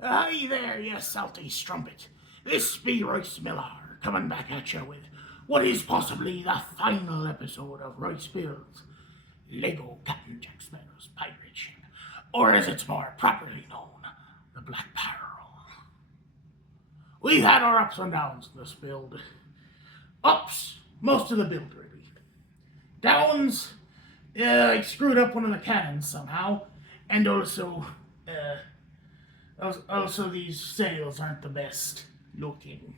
Hey there, you salty strumpet. This be Royce Miller, coming back at you with what is possibly the final episode of Royce Builds Lego Captain Jack Sparrow's pirate ship, or as it's more properly known, the Black Pearl. We've had our ups and downs in this build. Ups, most of the build really. Downs, I screwed up one of the cannons somehow, and also these sails aren't the best looking.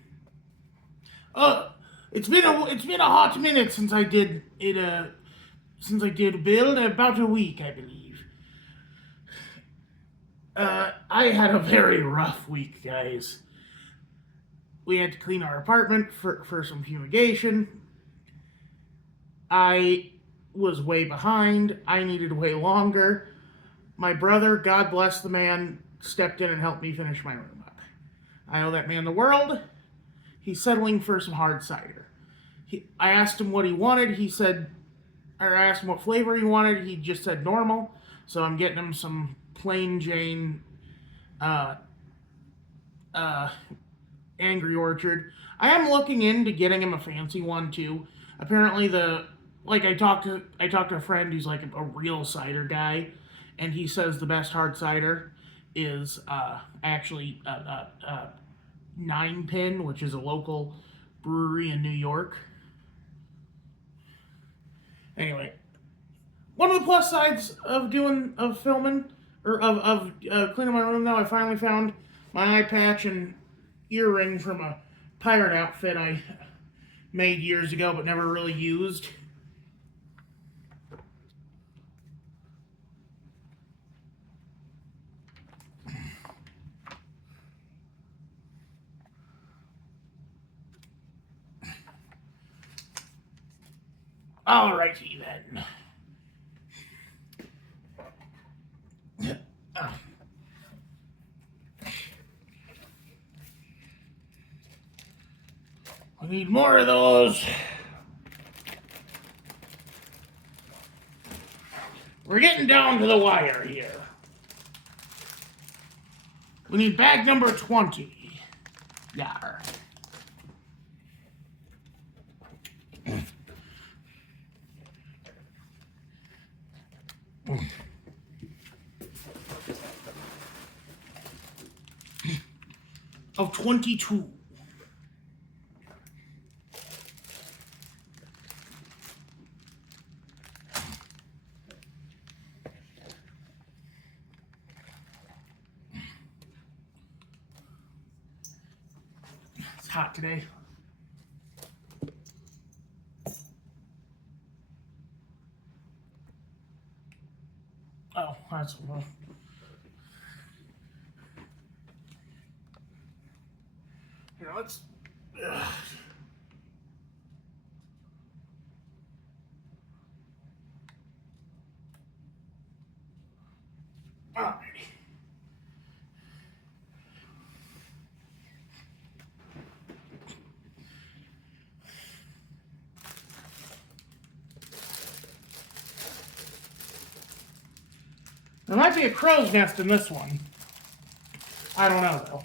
It's been a hot minute since I did it. Since I did build, about a week, I believe. I had a very rough week, guys. We had to clean our apartment for some fumigation. I was way behind. I needed way longer. My brother, God bless the man, stepped in and helped me finish my room up. I owe that man the world. He's settling for some hard cider. I asked him what he wanted. I asked him what flavor he wanted. He just said normal. So I'm getting him some plain Jane Angry Orchard. I am looking into getting him a fancy one too. Apparently I talked to a friend who's like a real cider guy, and he says the best hard cider is actually Nine Pin, which is a local brewery in New York. Anyway, one of the plus sides of filming or of cleaning my room, though, I finally found my eye patch and earring from a pirate outfit I made years ago but never really used. Alrighty then. We need more of those. We're getting down to the wire here. We need bag number 20. Yar. Of 22. It's hot today. Oh, that's well. Here, let's. Alrighty. There might be a crow's nest in this one. I don't know, though.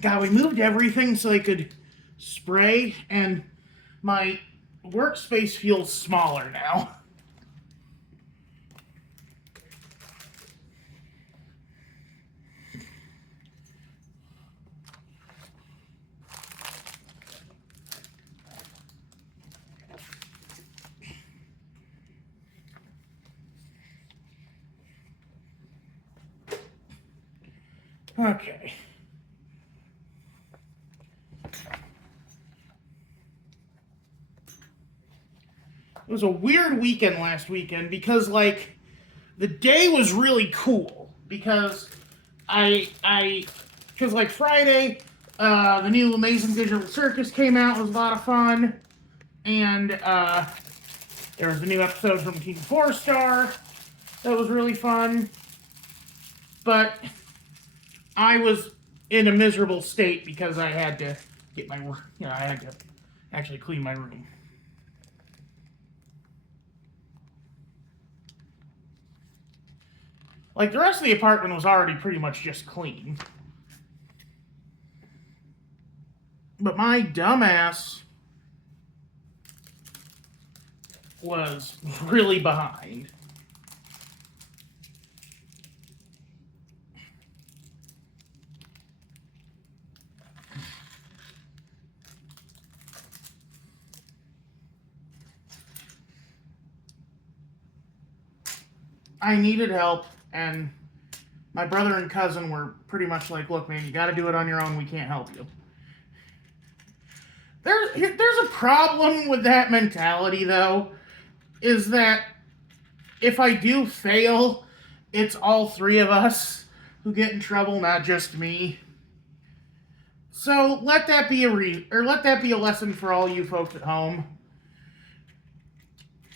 God, we moved everything so I could spray, and my workspace feels smaller now. Okay. It was a weird weekend last weekend because, like, the day was really cool because because Friday, the new Amazing Digital Circus came out. It was a lot of fun, and there was a new episode from Team 4-Star that was really fun, but I was in a miserable state because I had to get my, I had to actually clean my room. Like, the rest of the apartment was already pretty much just clean. But my dumbass was really behind. I needed help, and my brother and cousin were pretty much like, look, man, you gotta do it on your own. We can't help you. There's a problem with that mentality, though, is that if I do fail, it's all three of us who get in trouble, not just me. So let that be a lesson for all you folks at home.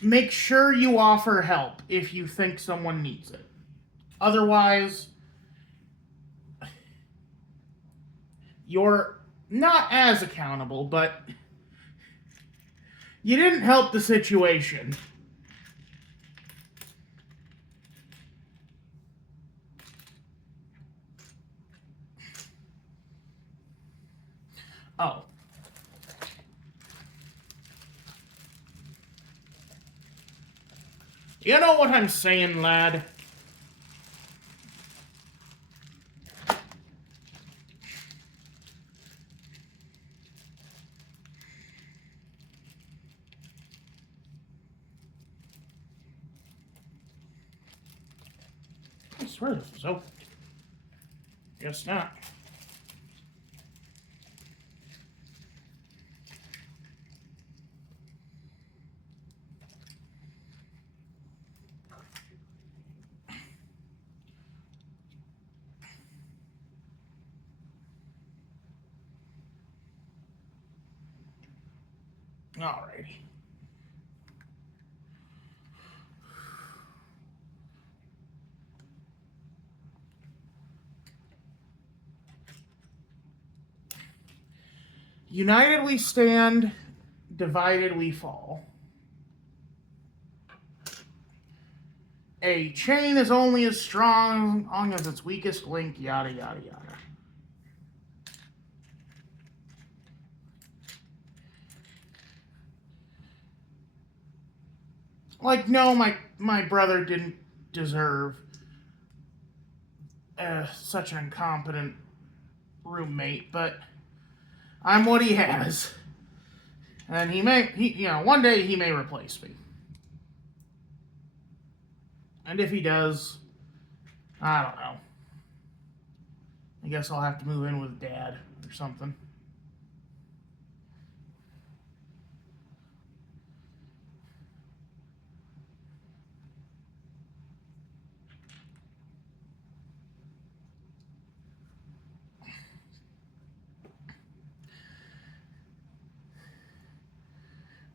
Make sure you offer help if you think someone needs it. Otherwise, you're not as accountable, but you didn't help the situation. Oh. You know what I'm saying, lad? I swear this was open. Guess not. Alrighty. United we stand, divided we fall. A chain is only as strong as its weakest link, yada, yada, yada. Like, no, my brother didn't deserve such an incompetent roommate, but I'm what he has. And one day he may replace me. And if he does, I don't know. I guess I'll have to move in with Dad or something.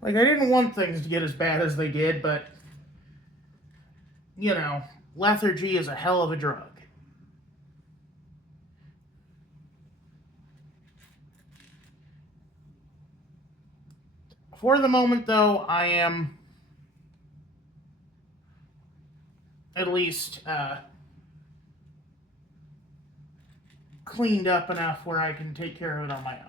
Like, I didn't want things to get as bad as they did, but, lethargy is a hell of a drug. For the moment, though, I am at least cleaned up enough where I can take care of it on my own.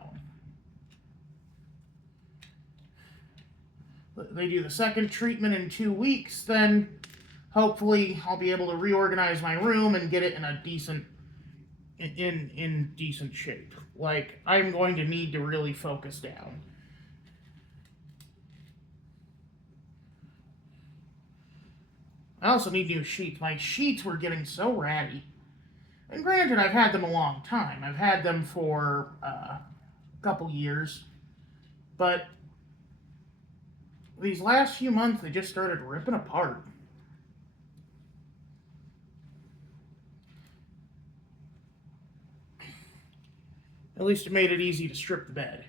They do the second treatment in 2 weeks, then hopefully I'll be able to reorganize my room and get it in a decent shape. Like, I'm going to need to really focus down. I also need new sheets. My sheets were getting so ratty. And granted, I've had them a long time. I've had them for a couple years. But these last few months, they just started ripping apart. At least it made it easy to strip the bed.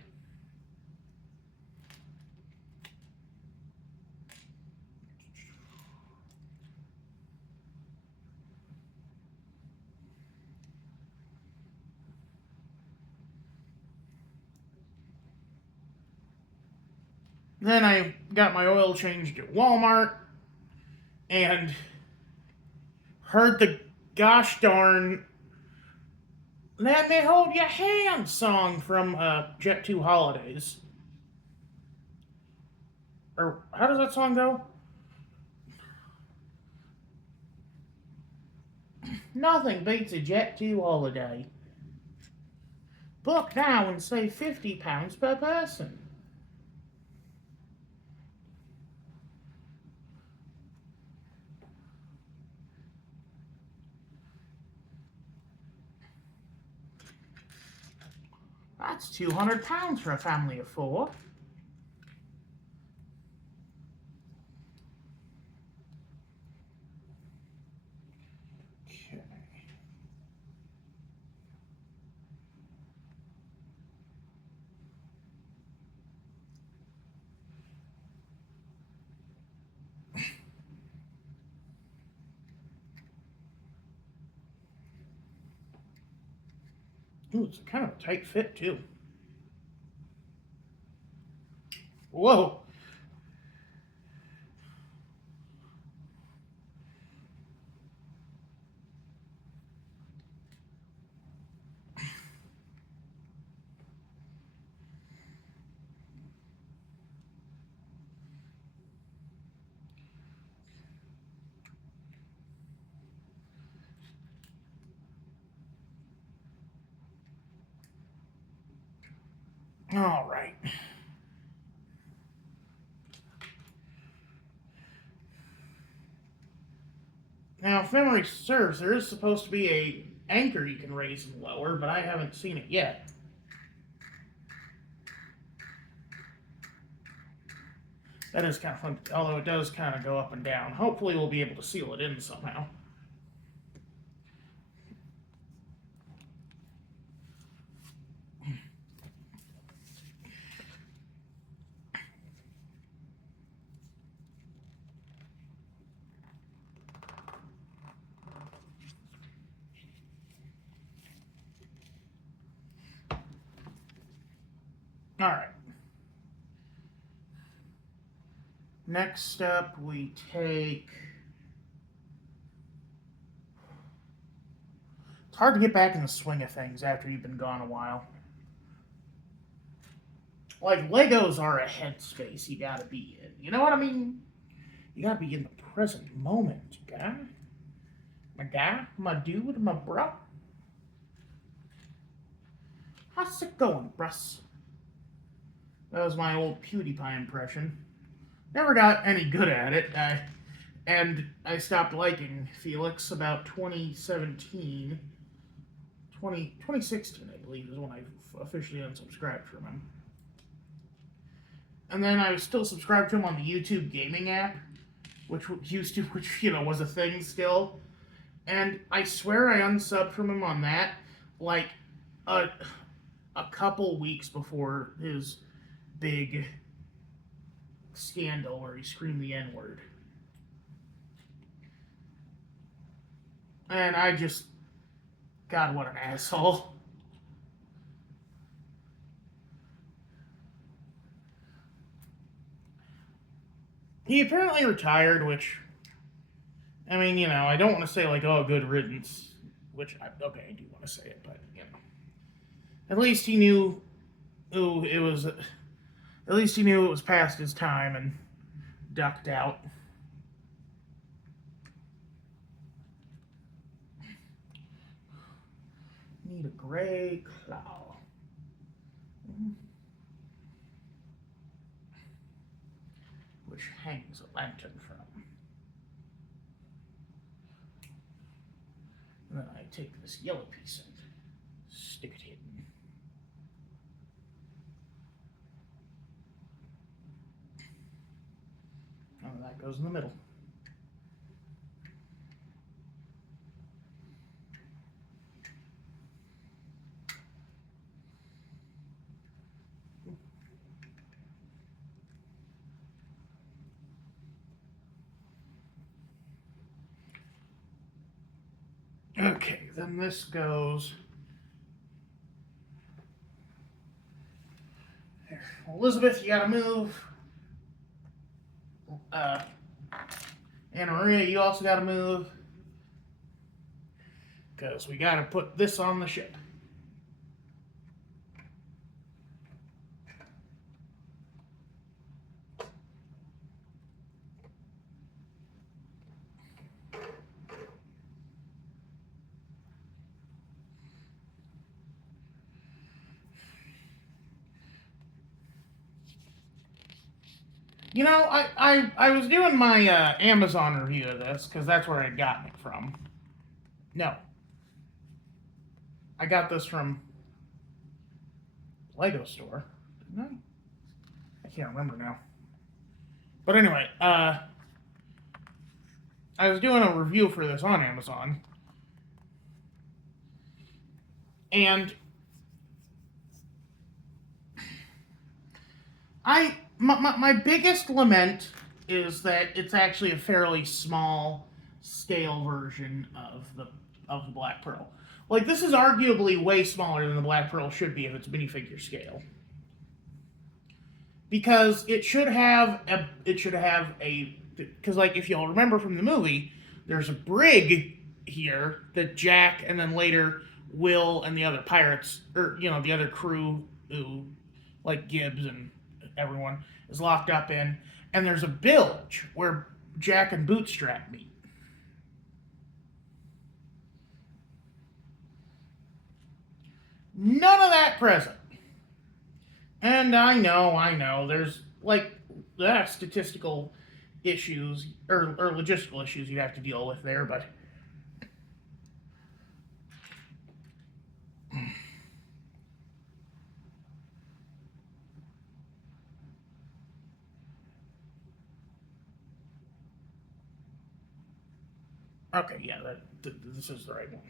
Then I got my oil changed at Walmart and heard gosh darn Let Me Hold Your Hand song from Jet 2 Holidays. Or how does that song go? Nothing beats a Jet 2 holiday. Book now and save £50 per person. That's £200 for a family of 4. Okay. Ooh, it's kind of a tight fit, too. Whoa. All right. Now, if memory serves, there is supposed to be a anchor you can raise and lower, but I haven't seen it yet. That is kind of fun, although it does kind of go up and down. Hopefully we'll be able to seal it in somehow. All right. Next up, we take... It's hard to get back in the swing of things after you've been gone a while. Like, Legos are a headspace you gotta be in. You know what I mean? You gotta be in the present moment, guy. My guy, my dude, my bro. How's it going, brus? That was my old PewDiePie impression. Never got any good at it. And I stopped liking Felix about 2017. 2016, I believe, is when I officially unsubscribed from him. And then I was still subscribed to him on the YouTube gaming app, which was a thing still. And I swear I unsubbed from him on that, like, a couple weeks before his big scandal where he screamed the N-word. And I just... God, what an asshole. He apparently retired, which... I mean, you know, I don't want to say, like, oh, good riddance. Which, I do want to say it, but, you know. At least he knew who it was... At least he knew it was past his time and ducked out. Need a gray claw. Which hangs a lantern from. And then I take this yellow piece and stick it in. And that goes in the middle. Okay, then this goes... Here. Elizabeth, you gotta move. Anna Maria, you also gotta move. because we got to put this on the ship. You know, I was doing my Amazon review of this because that's where I'd gotten it from. No. I got this from Lego store, didn't I? I can't remember now. But anyway, I was doing a review for this on Amazon. And my biggest lament is that it's actually a fairly small scale version of the Black Pearl. Like, this is arguably way smaller than the Black Pearl should be if it's minifigure scale. Because it should have because, like, if you'll remember from the movie, there's a brig here that Jack and then later Will and the other pirates, or, you know, the other crew, who, like Gibbs and everyone, is locked up in, and there's a bilge where Jack and Bootstrap meet. None of that present. And I know, there's, like, statistical issues, or logistical issues you have to deal with there, but... Okay, yeah, this is the right one.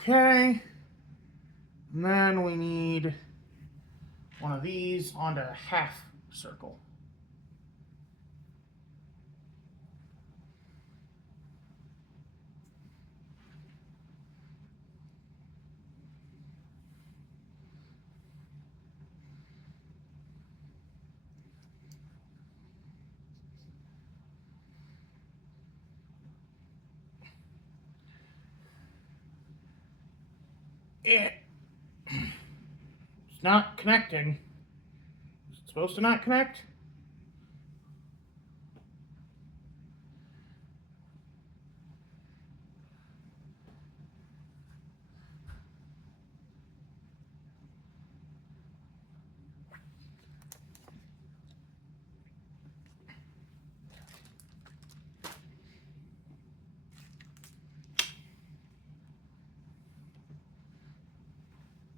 Okay. And then we need one of these onto a half circle. It's not connecting. Is it supposed to not connect?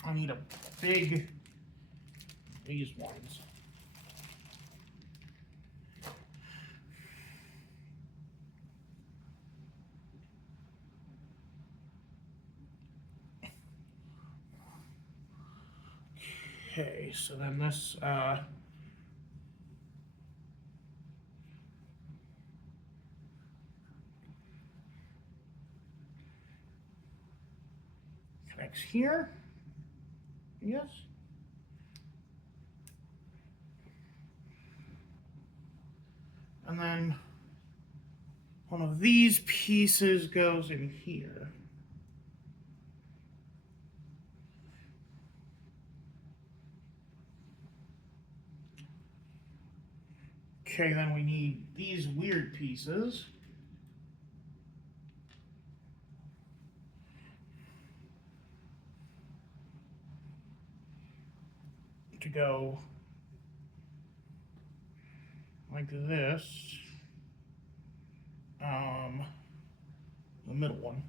I need a big, these ones. Okay, so then this, connects here. Yes. And then one of these pieces goes in here. Okay, then we need these weird pieces. To go like this. The middle one.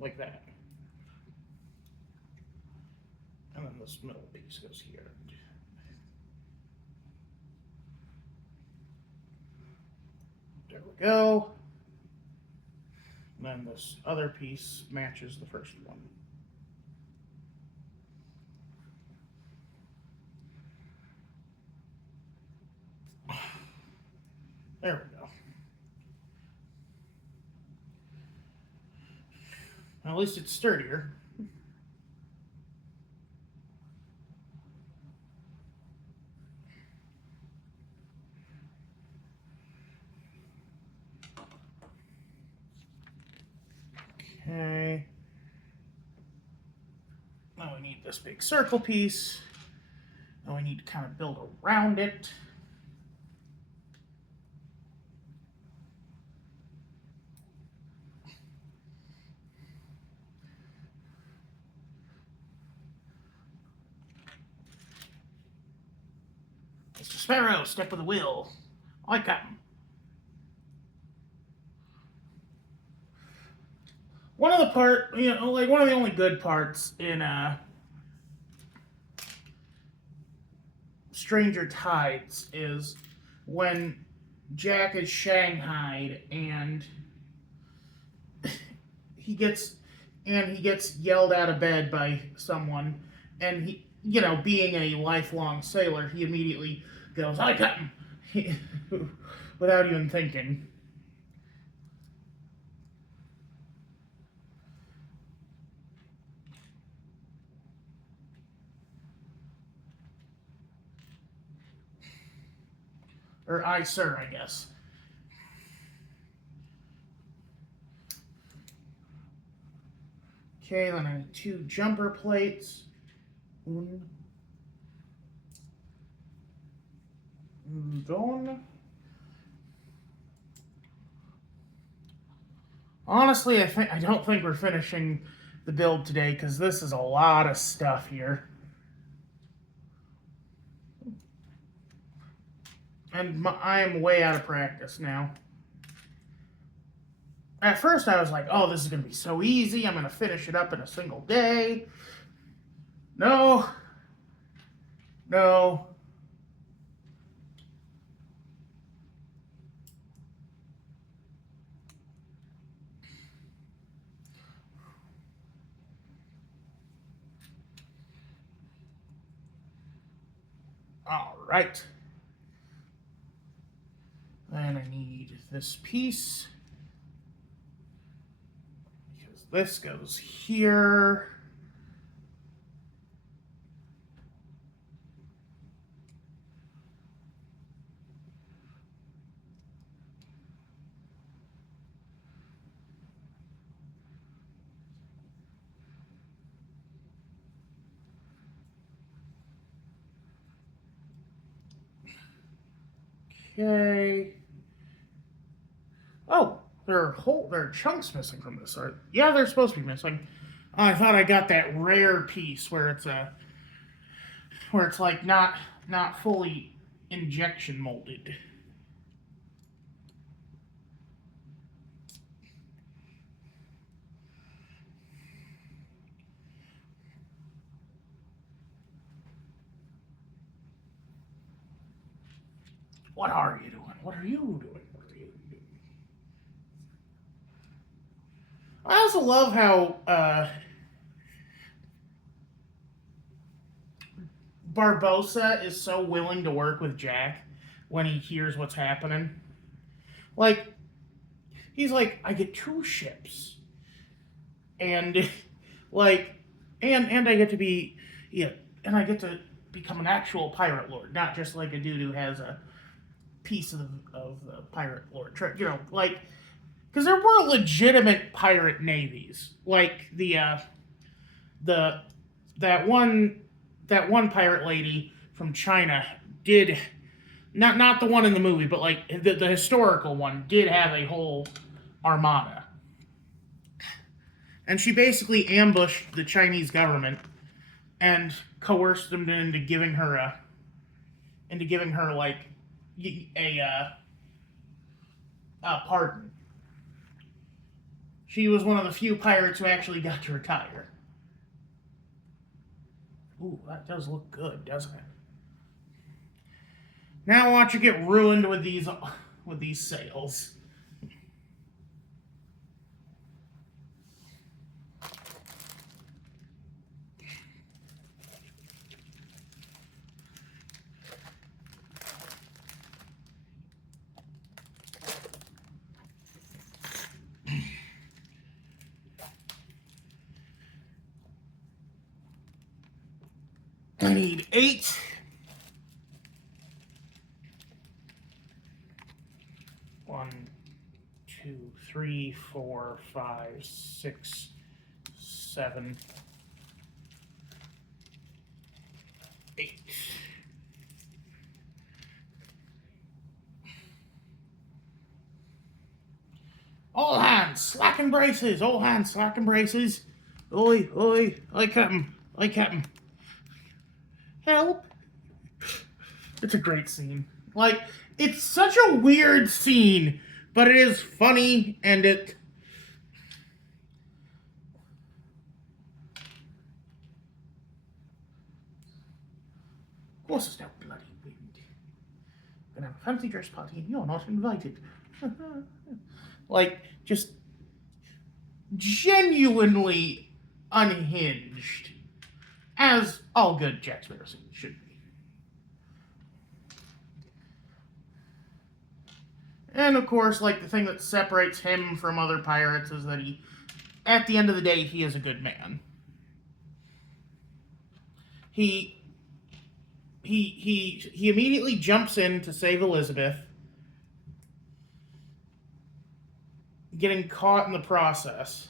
Like that. And then this middle piece goes here. go. And then this other piece matches the first one. There we go. At least it's sturdier. Okay. Now we need this big circle piece. Now we need to kind of build around it. Mr. Sparrow, step with the wheel. I like that. One of the one of the only good parts in Stranger Tides is when Jack is shanghaied and he gets yelled out of bed by someone, and he, being a lifelong sailor, he immediately goes, "I got him," without even thinking. Or "I, sir," I guess. Okay, then I need 2 jumper plates. Done. Honestly, I don't think we're finishing the build today because this is a lot of stuff here. And I am way out of practice now. At first I was like, oh, this is going to be so easy. I'm going to finish it up in a single day. No. No. All right. Then I need this piece, because this goes here. Okay. Oh, there are chunks missing from this. Yeah, they're supposed to be missing. Oh, I thought I got that rare piece where it's like not fully injection molded. What are you doing? What are you doing? What are you doing? I also love how Barbossa is so willing to work with Jack when he hears what's happening. Like, he's like, I get 2 ships. And, like, and I get to be, and I get to become an actual pirate lord, not just like a dude who has a piece of the pirate lord. Like, because there were legitimate pirate navies, like that one pirate lady from China did, not the one in the movie, but like the historical one did have a whole armada, and she basically ambushed the Chinese government and coerced them into giving her like a pardon. She was one of the few pirates who actually got to retire. Ooh, that does look good, doesn't it? Now watch it get ruined with these sails. I need 8. One, 2, 3, 4, 5, 6, 7, 8. All hands, slacken braces. All hands, slacken braces. Oi, oi, I Captain. I Captain. Help. It's a great scene. Like, it's such a weird scene, but it is funny, and it... Of course it's no bloody wind. We're gonna have a fancy dress party and you're not invited. Like, just genuinely unhinged, as all good Jack Sparrow scenes should be. And of course, like, the thing that separates him from other pirates is that he, at the end of the day, he is a good man. He immediately jumps in to save Elizabeth, getting caught in the process.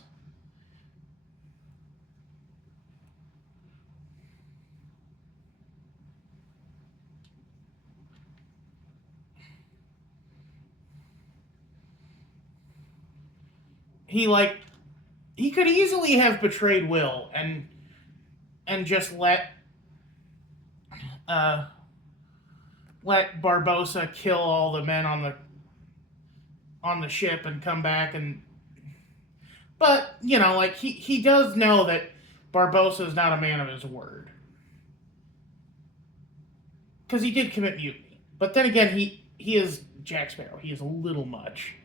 He could easily have betrayed Will and just let Barbossa kill all the men on the ship and come back but, you know, like, he does know that Barbossa is not a man of his word. Because he did commit mutiny. But then again, he is Jack Sparrow. He is a little much.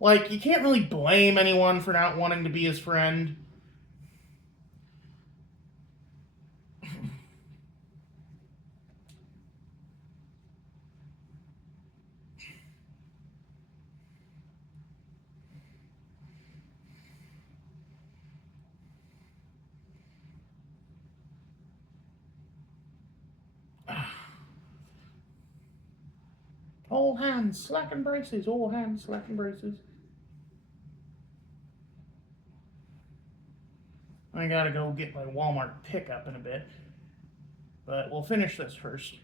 Like, you can't really blame anyone for not wanting to be his friend. All hands, slacken braces. All hands, slacken braces. I gotta go get my Walmart pickup in a bit. But we'll finish this first.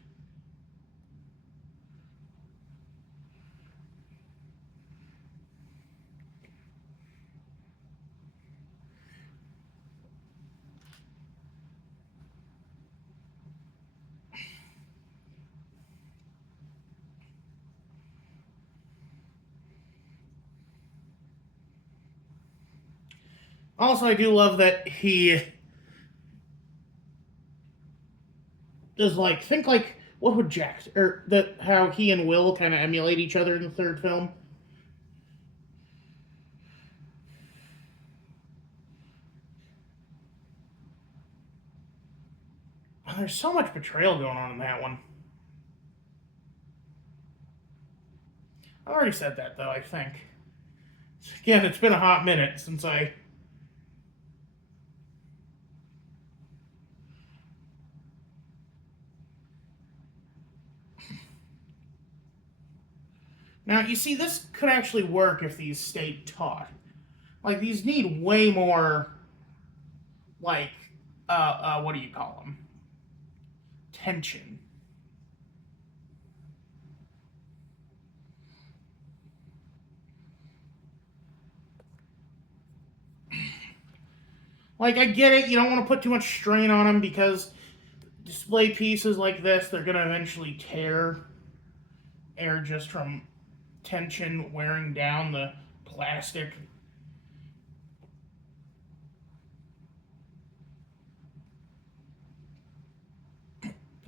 Also, I do love that he does, like, think, like, what would Jack, or that how he and Will kind of emulate each other in the third film. There's so much betrayal going on in that one. I already said that, though, I think. Again, it's been a hot minute since I... Now, you see, this could actually work if these stayed taut. Like, these need way more, like, what do you call them? Tension. Like, I get it, you don't want to put too much strain on them because display pieces like this, they're going to eventually tear air just from tension wearing down the plastic.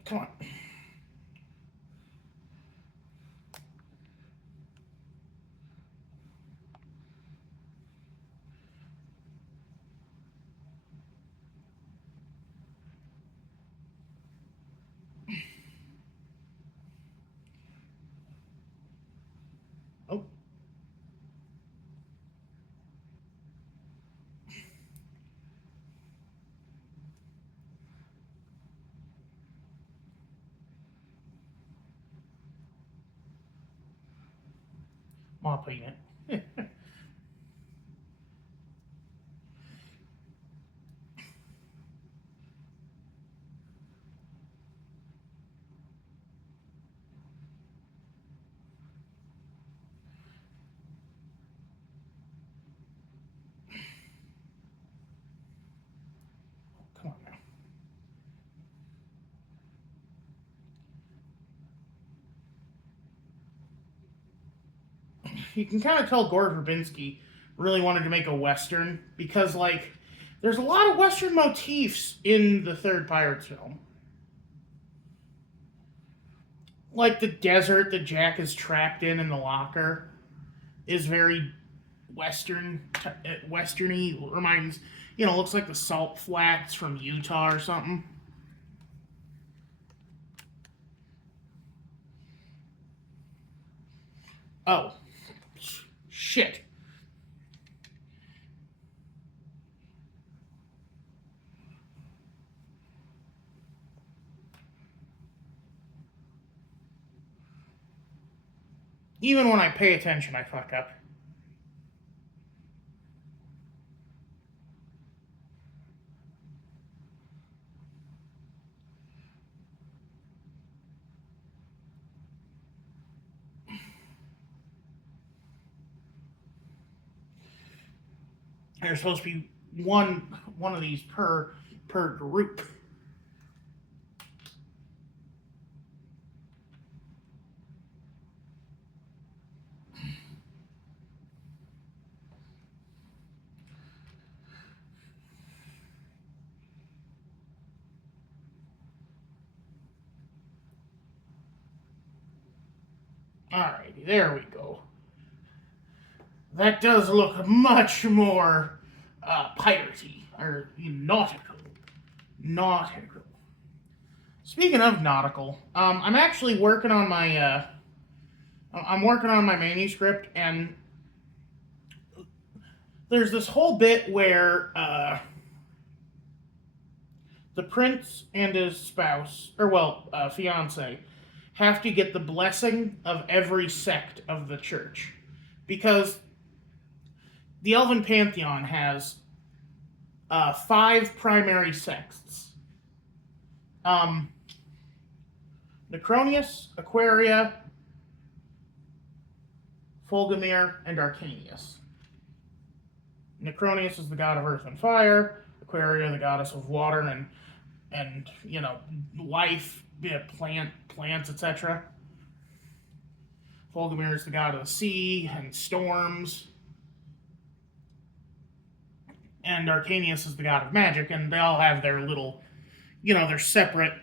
Come on. Oh. I'll paint it. Come on now. You can kind of tell Gore Verbinski really wanted to make a Western because, like, there's a lot of Western motifs in the third Pirates film. Like the desert that Jack is trapped in the locker is very westerny. Reminds, looks like the salt flats from Utah or something. Oh, shit. Even when I pay attention, I fuck up. There's supposed to be one of these per group. Alrighty, there we go. That does look much more piratey or nautical. Nautical. Speaking of nautical, I'm actually working on my I'm working on my manuscript, and there's this whole bit where the prince and his spouse, fiance, have to get the blessing of every sect of the church, because the Elven Pantheon has 5 primary sects. Necronius, Aquaria, Fulgrimir, and Arcanius. Necronius is the god of earth and fire, Aquaria the goddess of water and life, plants, etc. Fulgrimir is the god of the sea and storms. And Arcanius is the god of magic, and they all have their little, their separate,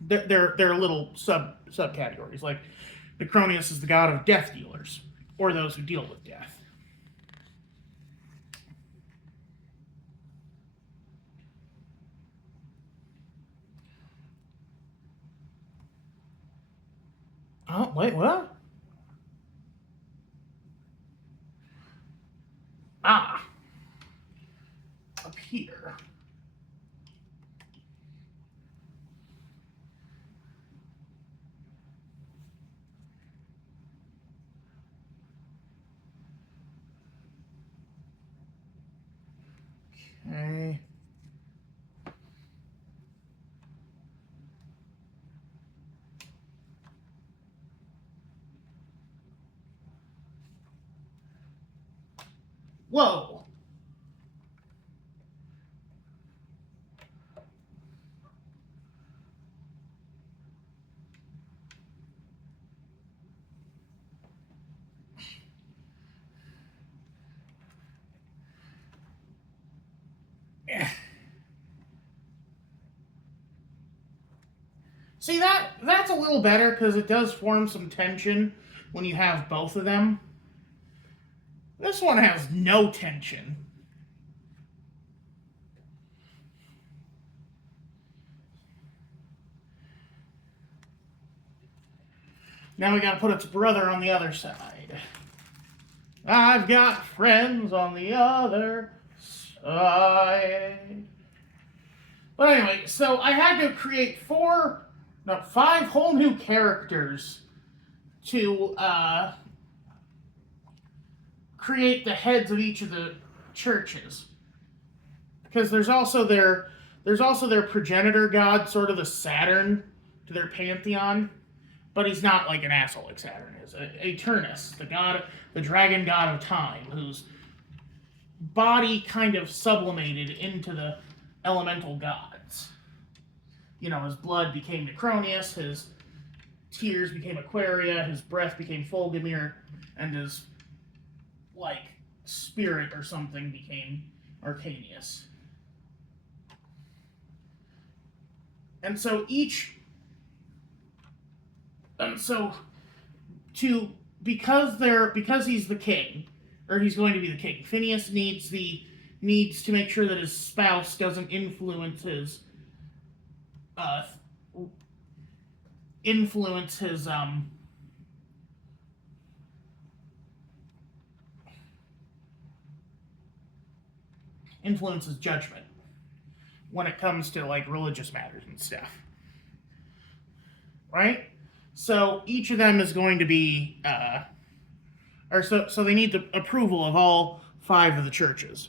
their little subcategories. Like, Necronius is the god of death dealers, or those who deal with death. Oh, wait, what? Ah. Up here. Okay. Whoa. See, that's a little better because it does form some tension when you have both of them. This one has no tension. Now we gotta put its brother on the other side. I've got friends on the other side. But anyway, so I had to create 5 whole new characters to create the heads of each of the churches, because there's also their progenitor god, sort of the Saturn to their pantheon, but he's not like an asshole like Saturn is. Eternus, the dragon god of time, whose body kind of sublimated into the elemental gods. His blood became Necronius, his tears became Aquaria, his breath became Fulgimir, and his, spirit or something became Arcanius. And so because he's the king, or he's going to be the king, Phineas needs to make sure that his spouse doesn't influence his judgment when it comes to religious matters and stuff, right? So each of them is going to be, so they need the approval of all 5 of the churches.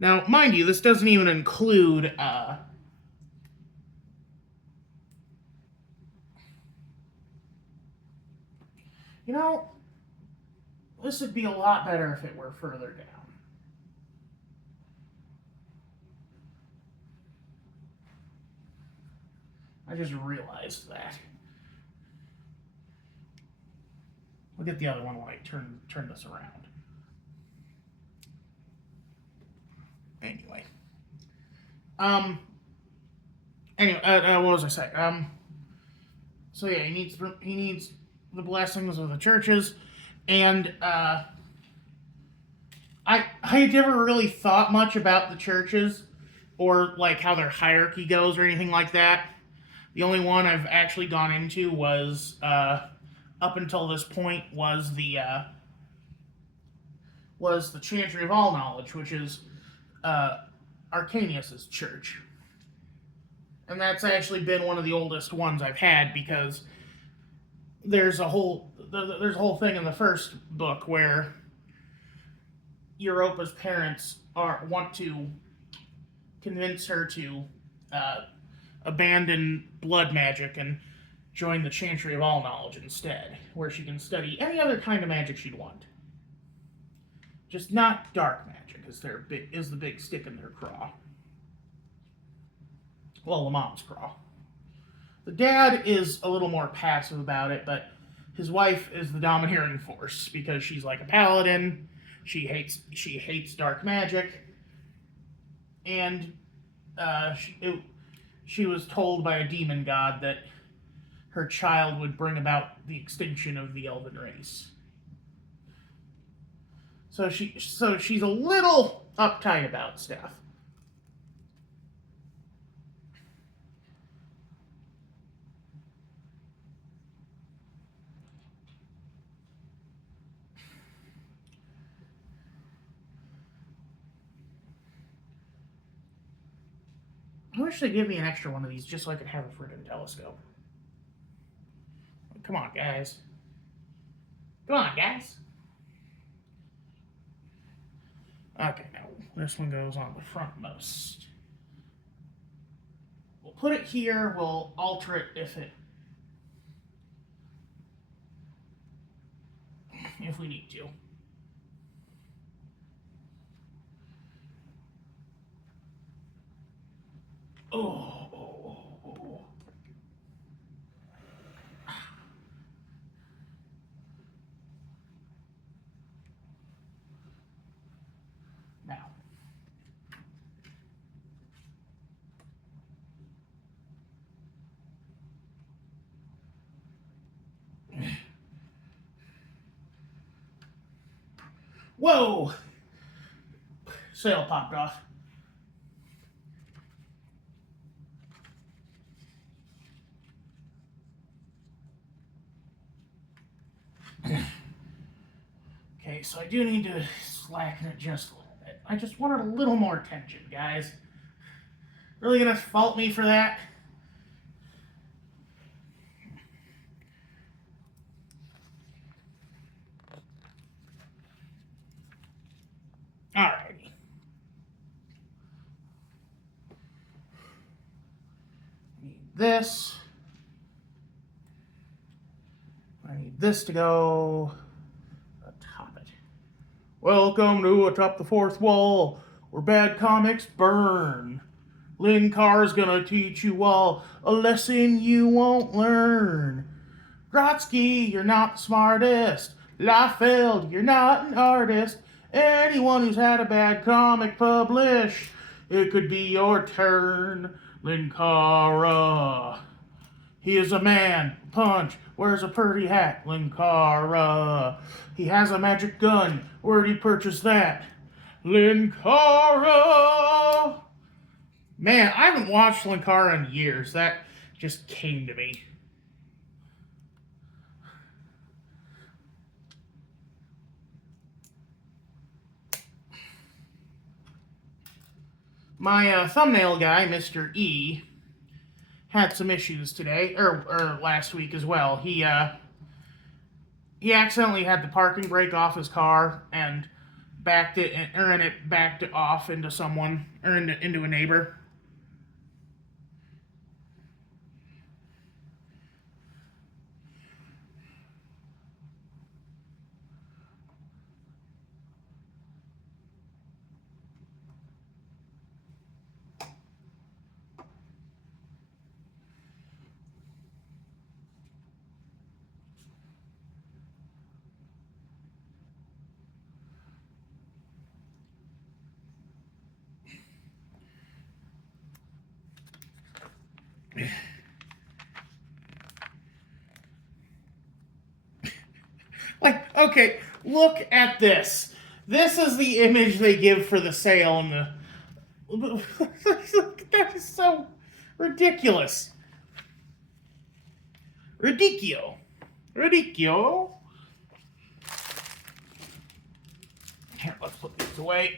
Now, mind you, this doesn't even include this would be a lot better if it were further down. I just realized that. We'll get the other one when I turn this around. Anyway. What was I saying? So yeah, he needs the blessings of the churches, and I never really thought much about the churches or how their hierarchy goes or anything like that. The only one I've actually gone into was up until this point was the Chantry of All Knowledge, which is Arcanius's church. And that's actually been one of the oldest ones I've had, because there's a whole thing in the first book where Europa's parents want to convince her to abandon blood magic and join the Chantry of All Knowledge instead, where she can study any other kind of magic she'd want. Just not dark magic is the big stick in their craw. Well, the mom's craw. The dad is a little more passive about it, but his wife is the domineering force because she's like a paladin. She hates dark magic, and she was told by a demon god that her child would bring about the extinction of the elven race. So she's a little uptight about stuff. I wish they'd give me an extra one of these just so I could have a friggin' telescope. Come on, guys. Come on, guys. Okay, now this one goes on the frontmost. We'll put it here. We'll alter it if we need to. Oh. Now. Whoa! Sail popped off. Okay, so I do need to slacken it just a little bit. I just wanted a little more tension, guys. Really gonna fault me for that? Alrighty. Need this. I need this to go atop it. Welcome to Atop the Fourth Wall, where bad comics burn. Lynn Carr's gonna teach you all a lesson you won't learn. Grotsky, you're not the smartest. Liefeld, you're not an artist. Anyone who's had a bad comic published, it could be your turn. Lynn Carr, he is a man, punch, wears a purdy hat. Lynn Carr, he has a magic gun. Where'd he purchase that? Lynn Carr. Man, I haven't watched Lynn Carr in years. That just came to me. My thumbnail guy, Mr. E, had some issues today, or last week as well. He accidentally had the parking brake off his car and backed it off into someone, or into a neighbor. Like, okay, look at this. This is the image they give for the sale, and that is so ridiculous. Ridicule. Here, let's put these away.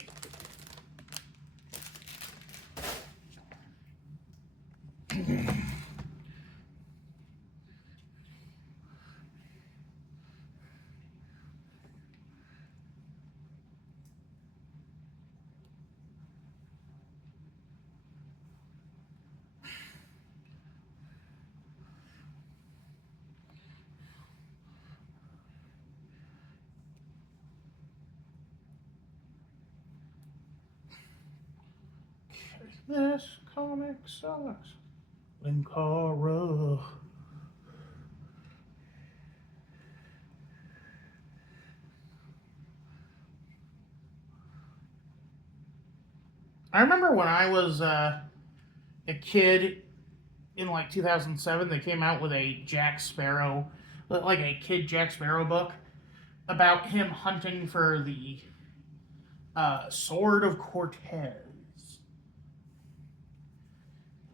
This comic sucks. Lynn Carr. I remember when I was a kid in like 2007, they came out with a Jack Sparrow, like a kid Jack Sparrow book about him hunting for the Sword of Cortez.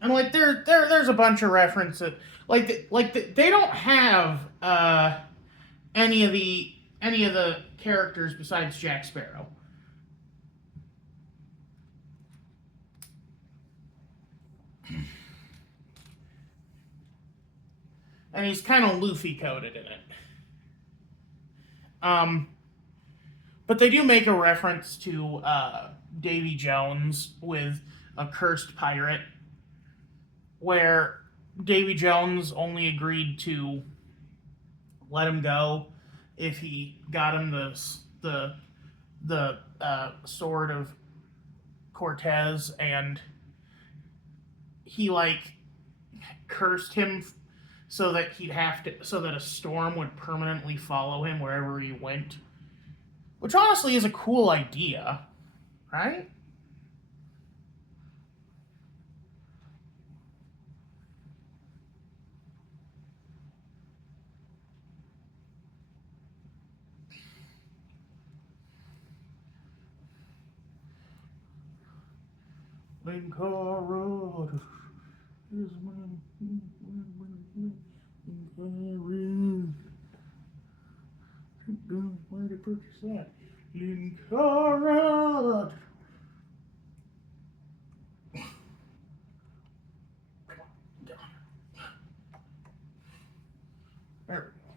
And like there's a bunch of references. They don't have any of the characters besides Jack Sparrow. And he's kind of Luffy coded in it. But they do make a reference to Davy Jones with a cursed pirate, where Davy Jones only agreed to let him go if he got him the sword of Cortez, and he like cursed him so that a storm would permanently follow him wherever he went. Which honestly is a cool idea, right? Lynn Carr is where to purchase that? Lynn Carr. There we go.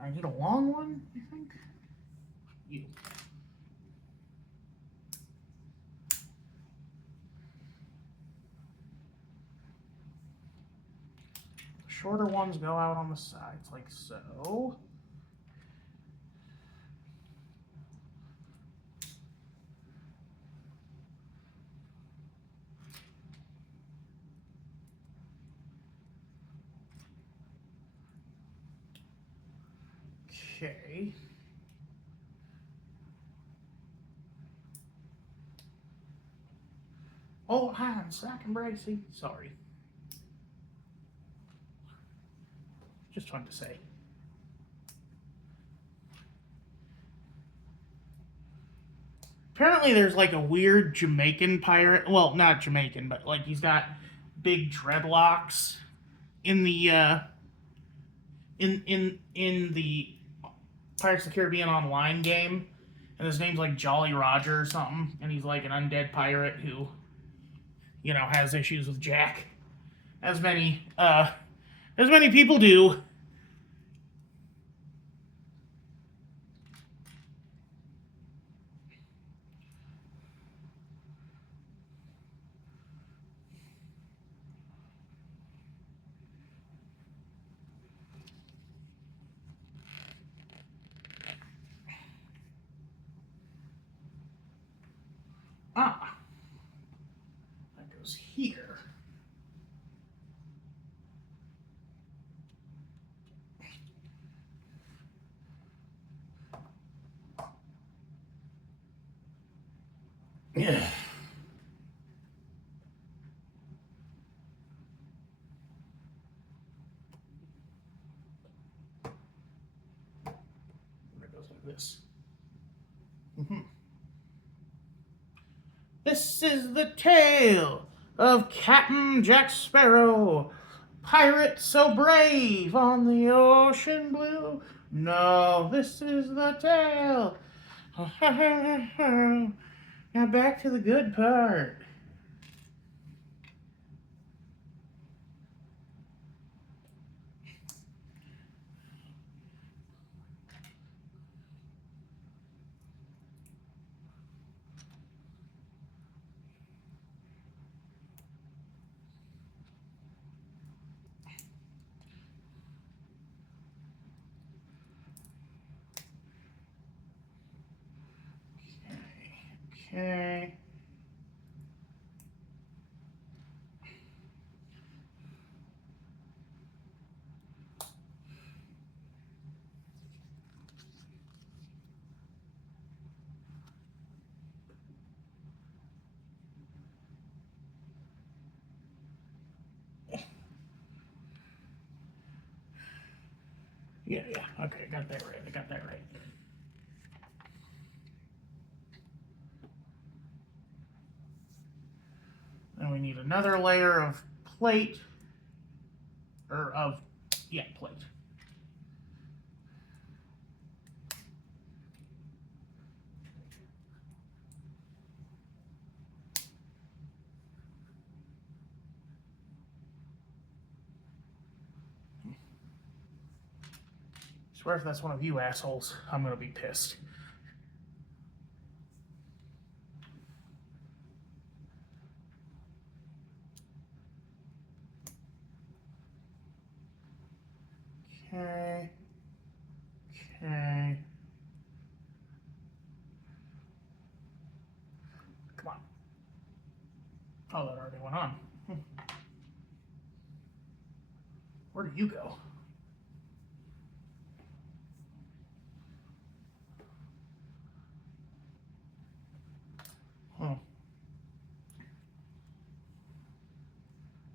I need a long one, I think. You. The shorter ones go out on the sides, like so. Okay. Oh, hi, I'm Zach and Bracey. Sorry. Just wanted to say. Apparently there's like a weird Jamaican pirate. Well, not Jamaican, but like he's got big dreadlocks in the in the Pirates of the Caribbean online game, and his name's like Jolly Roger or something, and he's like an undead pirate who, you know, has issues with Jack, as many people do. Ah, that goes here. Yeah. It goes like this. This is the tale of Captain Jack Sparrow, pirate so brave on the ocean blue. No, this is the tale. Now back to the good part. Okay. Yeah. Okay, got that right. I got that right. Then we need another layer of plate. Plate. I swear if that's one of you assholes, I'm gonna be pissed. Okay. Okay. Come on. Oh, that already went on. Where did you go? Oh.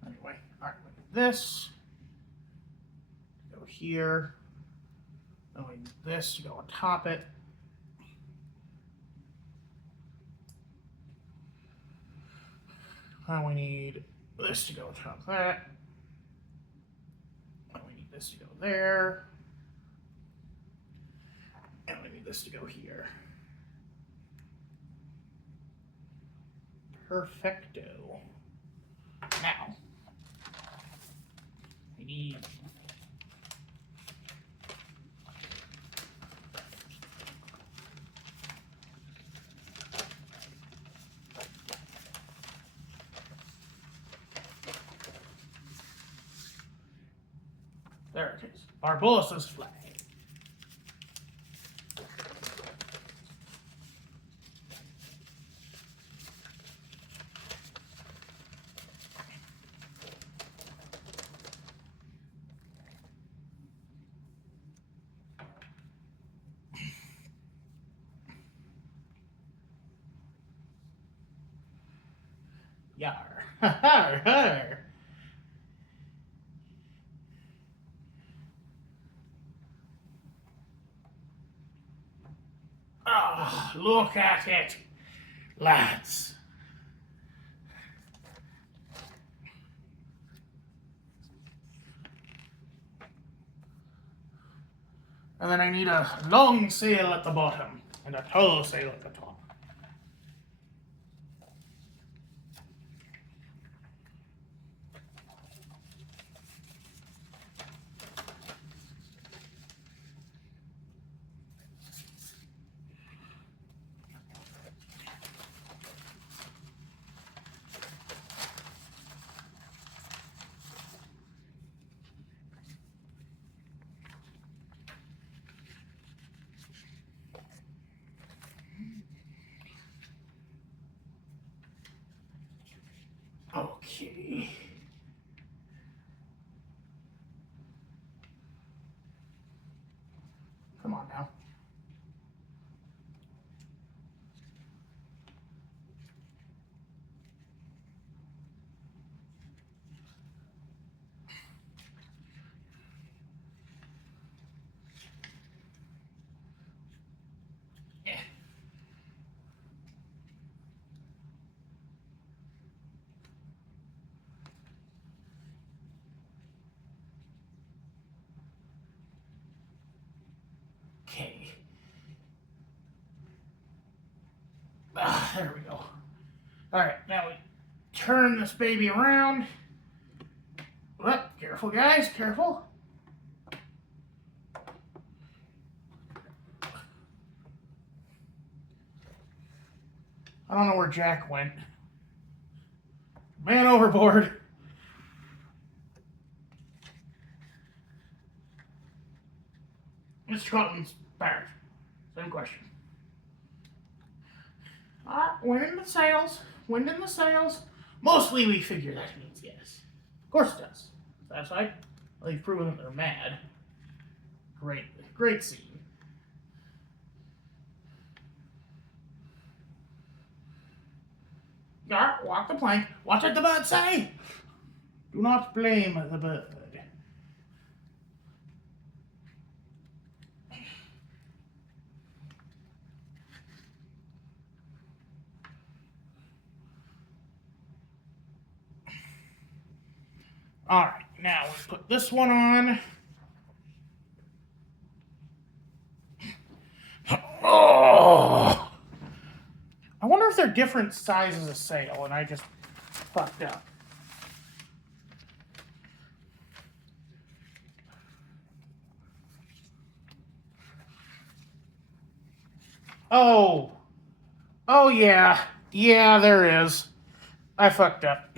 Anyway, alright, this. Go here. Then we need this to go on top it. Now we need this to go on top of that. And we need this to go there. And we need this to go here. Perfecto. Now, we need is Barbosa's flag. Yar. Har, har. Oh, look at it, lads. And then I need a long sail at the bottom and a tall sail at the top. Okay. Come on now. Yeah. Okay. There we go. All right, now we turn this baby around. Oh, careful, guys, careful. I don't know where Jack went. Man overboard. Mr. Cotton's barred. Same question. Wind in the sails. Wind in the sails. Mostly we figure that means yes. Of course it does. Satisfied? Well, you've proven that they're mad. Great. Great scene. Walk the plank. Watch what the bird say. Do not blame the bird. All right, now we put this one on. Oh! I wonder if they're different sizes of sail, and I just fucked up. Oh. Oh, yeah. Yeah, there is. I fucked up.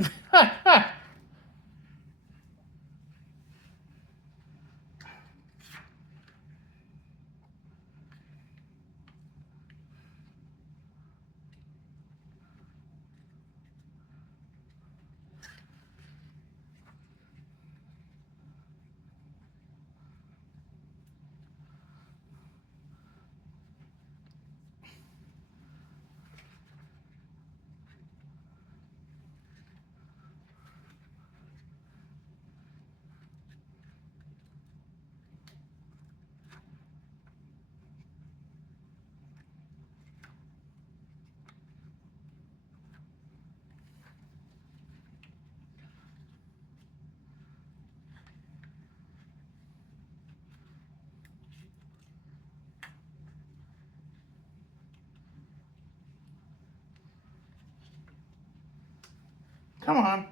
Come on.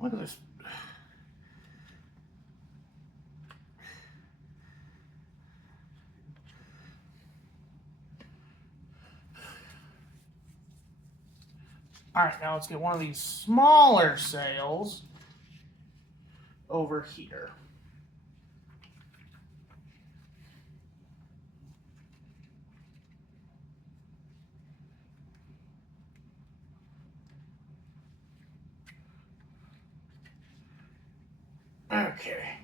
Look at this. All right, now let's get one of these smaller sails over here. Okay.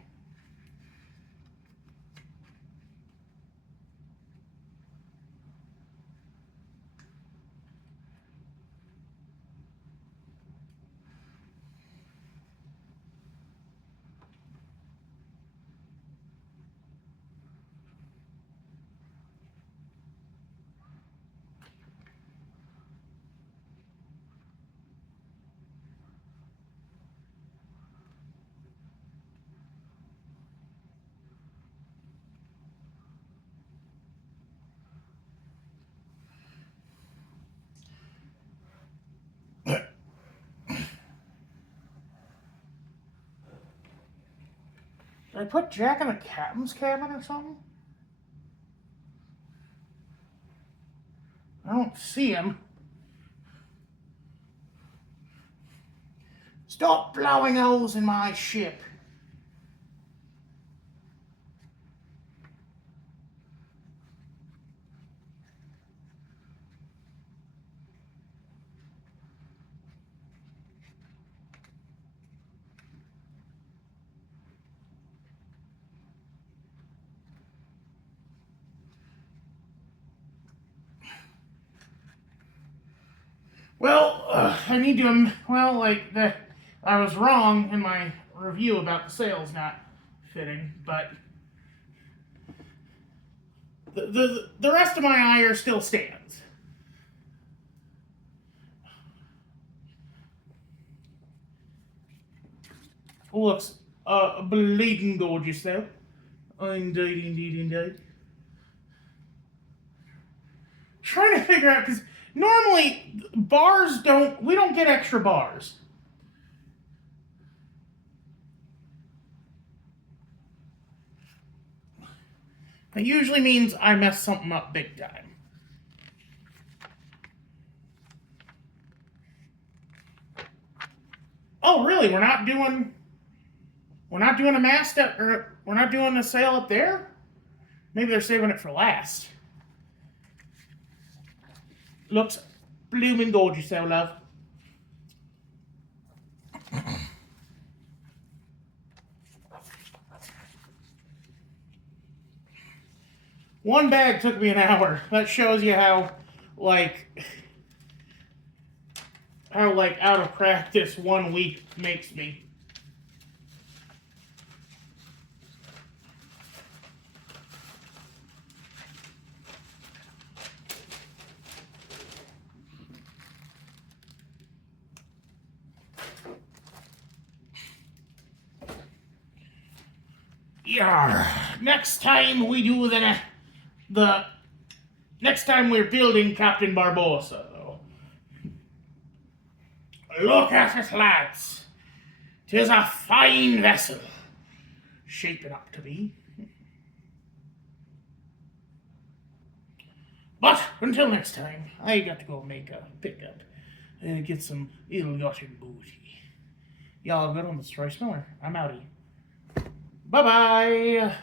Did I put Jack in the captain's cabin or something? I don't see him. Stop blowing holes in my ship. Well, I need to, well, like, I was wrong in my review about the sails not fitting, but the rest of my ire still stands. Looks bleeding gorgeous, though. Indeed, indeed, indeed. Trying to figure out, because normally bars we don't get extra bars. That usually means I mess something up big time. Oh, really? We're not doing a mast up, or we're not doing a sail up there? Maybe they're saving it for last. Looks blooming gorgeous, though, love. One bag took me an hour. That shows you how out of practice 1 week makes me. Yeah. Next time we do the next time we're building Captain Barbossa, though. Look at it, lads. 'Tis a fine vessel. Shaping up to be. But until next time, I got to go make a pickup and get some ill-gotten booty. Y'all have a good one. This is Royce Miller. I'm outie. Bye-bye.